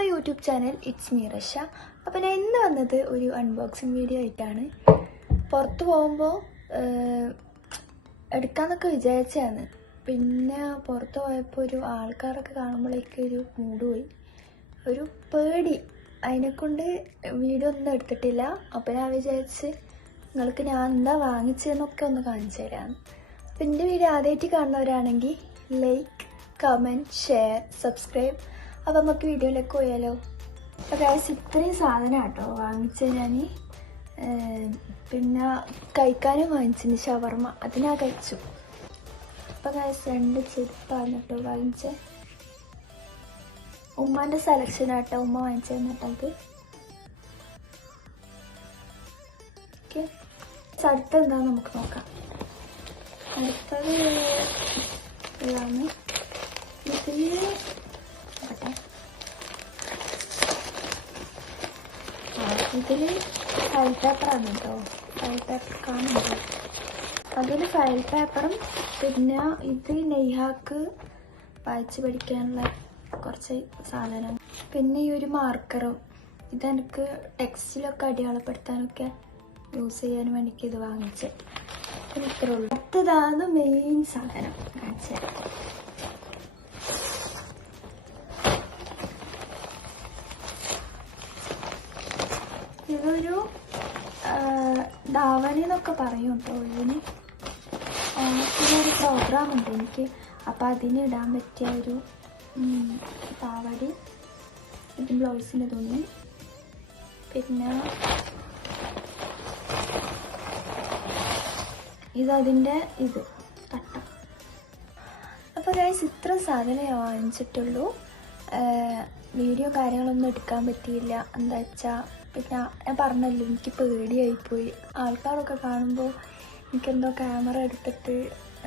My YouTube channel it's me Rasha. അപ്പോൾ ഞാൻ ഇന്ന് വന്നത് ഒരു അൺബോക്സിങ് വീഡിയോ ആയിട്ടാണ്. പുറത്ത് പോകുമ്പോൾ എടുക്കാമെന്നൊക്കെ വിചാരിച്ചതാണ്. പിന്നെ പുറത്ത് പോയപ്പോൾ ഒരു ആൾക്കാരൊക്കെ കാണുമ്പോഴേക്ക് ഒരു മൂഡ് പോയി, ഒരു പേടി. അതിനെക്കൊണ്ട് വീഡിയോ ഒന്നും എടുത്തിട്ടില്ല. അപ്പോൾ ഞാൻ വിചാരിച്ച് നിങ്ങൾക്ക് ഞാൻ എന്താ വാങ്ങിച്ചതെന്നൊക്കെ ഒന്ന് കാണിച്ചു തരാം. അപ്പം എൻ്റെ വീഡിയോ ആദ്യമായിട്ട് കാണുന്നവരാണെങ്കിൽ ലൈക്ക്, കമൻറ്റ്, ഷെയർ, സബ്സ്ക്രൈബ്. അപ്പം നമുക്ക് വീഡിയോയിലേക്ക് പോയാലോ. അപ്പോൾ ഗൈസ്, ഇത്രയും സാധനം കേട്ടോ വാങ്ങിച്ചത് ഞാൻ. പിന്നെ കഴിക്കാനും വാങ്ങിച്ചിന് ഷവർമ്മ, അത് ഞാൻ കഴിച്ചു. അപ്പോൾ ഗൈസ് 2 ചെരുപ്പാണ് കേട്ടോ വാങ്ങിച്ചത്. ഉമ്മാൻ്റെ സെലക്ഷനാട്ടോ, ഉമ്മ വാങ്ങിച്ചു തന്നിട്ടത്. ഓക്കെ, അടുത്തത് എന്താണെന്ന് നമുക്ക് നോക്കാം. അടുത്തത് ഇതാണ്. ഇതിൽ ഫയൽ പേപ്പറാണ് കേട്ടോ. ഫയൽ പേപ്പർ കാണുന്നുണ്ടോ? അതിൽ ഫയൽ പേപ്പറും പിന്നെ ഇത് നെയ്ഹാക്ക് വായിച്ച് പഠിക്കാനുള്ള കുറച്ച് സാധനം, പിന്നെ ഈ ഒരു മാർക്കറും. ഇതെനിക്ക് ടെക്സ്റ്റിലൊക്കെ അടയാളപ്പെടുത്താനൊക്കെ യൂസ് ചെയ്യാൻ വേണ്ടിക്ക് ഇത് വാങ്ങിച്ചത്. പിന്നെ ഇത്രേ ഉള്ളൂ. അടുത്തതാണ് മെയിൻ സാധനം കാണിച്ചത്. ഇതൊരു ധാവണി എന്നൊക്കെ പറയും കേട്ടോ. ഇതിന് ഓണത്തിനൊരു പ്രോഗ്രാം ഉണ്ട് എനിക്ക്. അപ്പം അതിന് ഇടാൻ പറ്റിയ ഒരു പാവാടി. ഇത് ബ്ലൗസിന് തോന്നി. പിന്നെ ഇതതിൻ്റെ ഇത് തട്ട. അപ്പോൾ ഗൈസ്, ഇത്ര സാധനം ഞാൻ വാങ്ങിച്ചിട്ടുള്ളൂ. വീഡിയോ കാര്യങ്ങളൊന്നും എടുക്കാൻ പറ്റിയില്ല. എന്താ വെച്ചാൽ പിന്നെ ഞാൻ പറഞ്ഞല്ലോ, എനിക്ക് പേടിയായിപ്പോയി. ആൾക്കാരൊക്കെ കാണുമ്പോൾ എനിക്കെന്തോ ക്യാമറ എടുത്തിട്ട്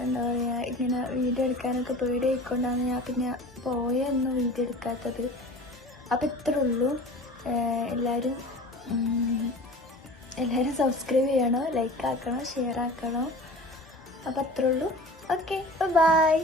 എന്താ പറയുക, ഇങ്ങനെ വീഡിയോ എടുക്കാനൊക്കെ പേടിയായിക്കൊണ്ടാണ് ഞാൻ പിന്നെ പോയൊന്നും വീഡിയോ എടുക്കാത്തത്. അപ്പോൾ ഇത്രേ ഉള്ളൂ. എല്ലാവരും സബ്സ്ക്രൈബ് ചെയ്യണം, ലൈക്ക് ആക്കണം, ഷെയർ ആക്കണം. അപ്പോൾ അത്രേ ഉള്ളൂ. Okay, by.